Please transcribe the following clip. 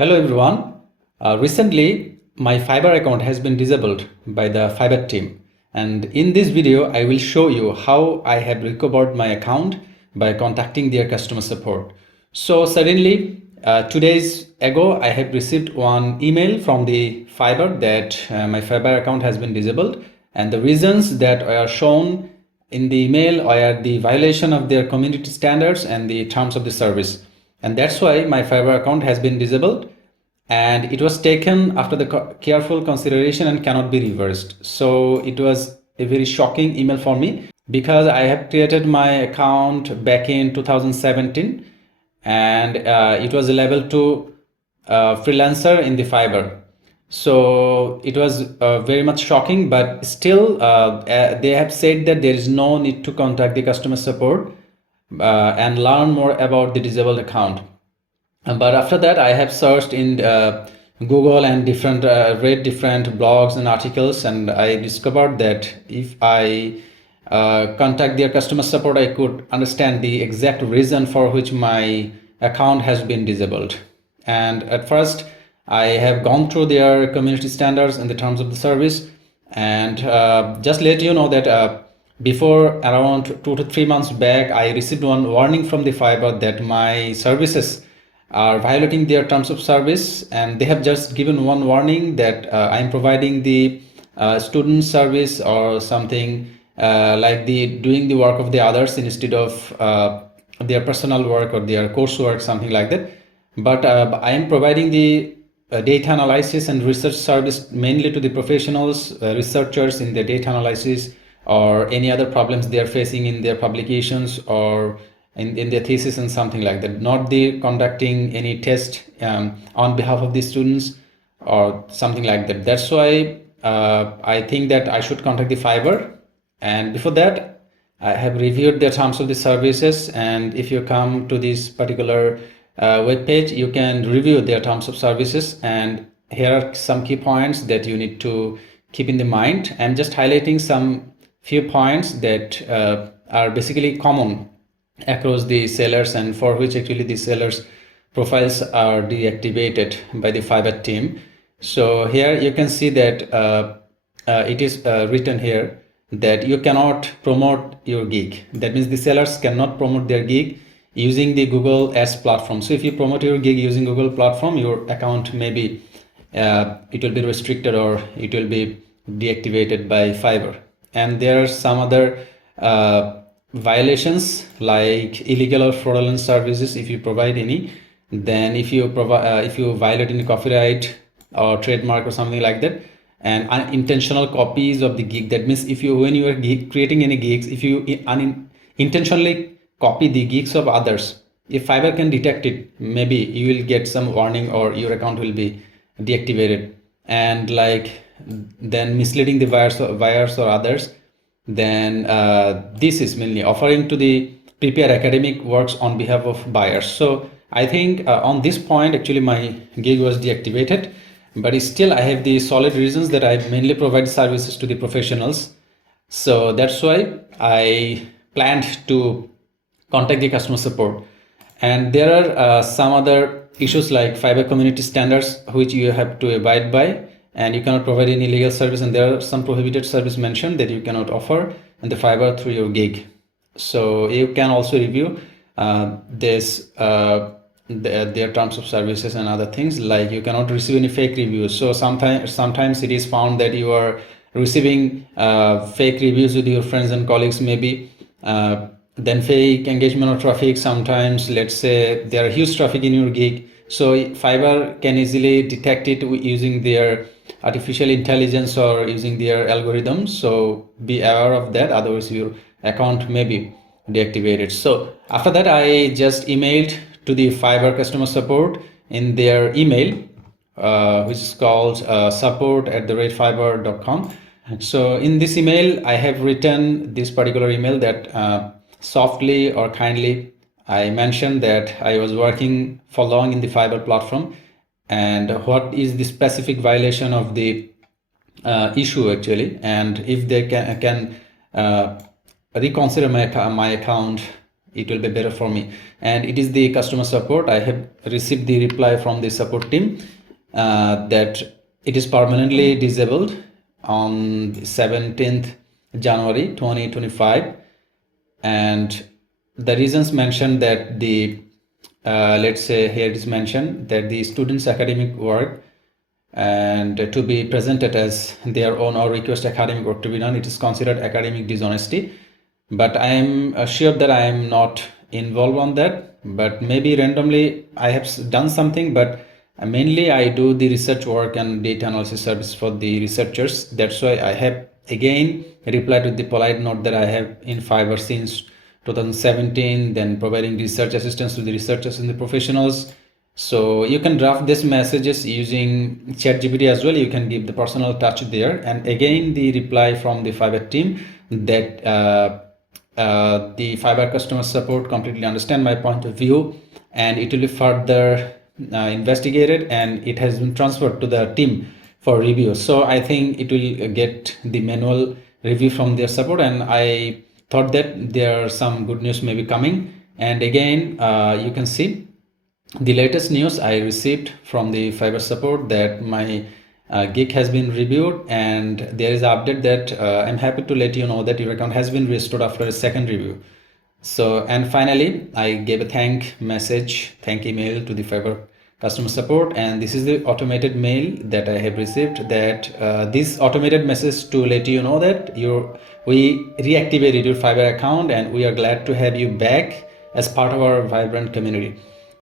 Hello everyone. Recently, my Fiverr account has been disabled by the Fiverr team. And in this video, I will show you how I have recovered my account by contacting their customer support. So suddenly, 2 days ago, I have received one email from the Fiverr that my Fiverr account has been disabled. And the reasons that are shown in the email are the violation of their community standards and the terms of the service. And that's why my Fiverr account has been disabled, and it was taken after the careful consideration and cannot be reversed. So it was a very shocking email for me because I have created my account back in 2017, and it was a level 2 freelancer in the Fiverr. So it was very much shocking, but still they have said that there is no need to contact the customer support and learn more about the disabled account. But after that, I have searched in Google and read different blogs and articles, and I discovered that if I contact their customer support, I could understand the exact reason for which my account has been disabled. And at first, I have gone through their community standards and the terms of the service, and just let you know that before around 2 to 3 months back, I received one warning from the Fiverr that my services are violating their terms of service, and they have just given one warning that I'm providing the student service or something like the doing the work of the others instead of their personal work or their coursework, something like that. But I am providing the data analysis and research service mainly to the professionals, researchers in the data analysis or any other problems they are facing in their publications or in their thesis and something like that, not the conducting any test on behalf of the students or something like that. That's why I think that I should contact the Fiverr. And before that, I have reviewed the terms of the services, and if you come to this particular web page, you can review their terms of services, and here are some key points that you need to keep in the mind. I'm just highlighting some few points that are basically common across the sellers and for which actually the sellers profiles are deactivated by the Fiverr team. So here you can see that it is written here that you cannot promote your gig. That means the sellers cannot promote their gig using the Google Ads platform. So if you promote your gig using Google platform, your account maybe it will be restricted or it will be deactivated by Fiverr. And there are some other violations like illegal or fraudulent services if you provide any. Then if you violate any copyright or trademark or something like that, and unintentional copies of the gig. That means if you, when you are creating any gigs, if you unintentionally copy the gigs of others, if Fiverr can detect it, maybe you will get some warning or your account will be deactivated. And like then misleading the buyers or others, then this is mainly offering to the prepare academic works on behalf of buyers. So I think on this point actually my gig was deactivated, but still I have the solid reasons that I mainly provide services to the professionals. So that's why I planned to contact the customer support. And there are some other issues like Fiverr community standards which you have to abide by, and you cannot provide any legal service, and there are some prohibited service mentioned that you cannot offer in the Fiverr through your gig. So you can also review their terms of services and other things, like you cannot receive any fake reviews. So sometimes it is found that you are receiving fake reviews with your friends and colleagues, maybe then fake engagement or traffic. Sometimes let's say there are huge traffic in your gig, so Fiverr can easily detect it using their artificial intelligence or using their algorithms. So be aware of that, otherwise your account may be deactivated. So after that, I just emailed to the Fiverr customer support in their email, which is called support@fiverr.com. So in this email, I have written this particular email that softly or kindly I mentioned that I was working for long in the Fiverr platform, and what is the specific violation of the issue actually, and if they can reconsider my account it will be better for me. And it is the customer support. I have received the reply from the support team that it is permanently disabled on 17th January 2025. And the reasons mentioned that the let's say here it is mentioned that the students academic work and to be presented as their own or request academic work to be done, it is considered academic dishonesty. But I am sure that I am not involved on that, but maybe randomly I have done something, but mainly I do the research work and data analysis service for the researchers. That's why I have again replied with the polite note that I have in Fiverr since 2017, then providing research assistance to the researchers and the professionals. So you can draft these messages using ChatGPT as well. You can give the personal touch there. And again, the reply from the Fiverr team that the Fiverr customer support completely understand my point of view, and it will be further investigated, and it has been transferred to the team for review. So I think it will get the manual review from their support, and I thought that there are some good news may be coming. And again, you can see the latest news I received from the Fiverr support that my gig has been reviewed, and there is an update that I'm happy to let you know that your account has been restored after a second review. So, and finally, I gave a thank email to the Fiverr customer support, and this is the automated mail that I have received, that this automated message to let you know that we reactivated your Fiverr account and we are glad to have you back as part of our vibrant community.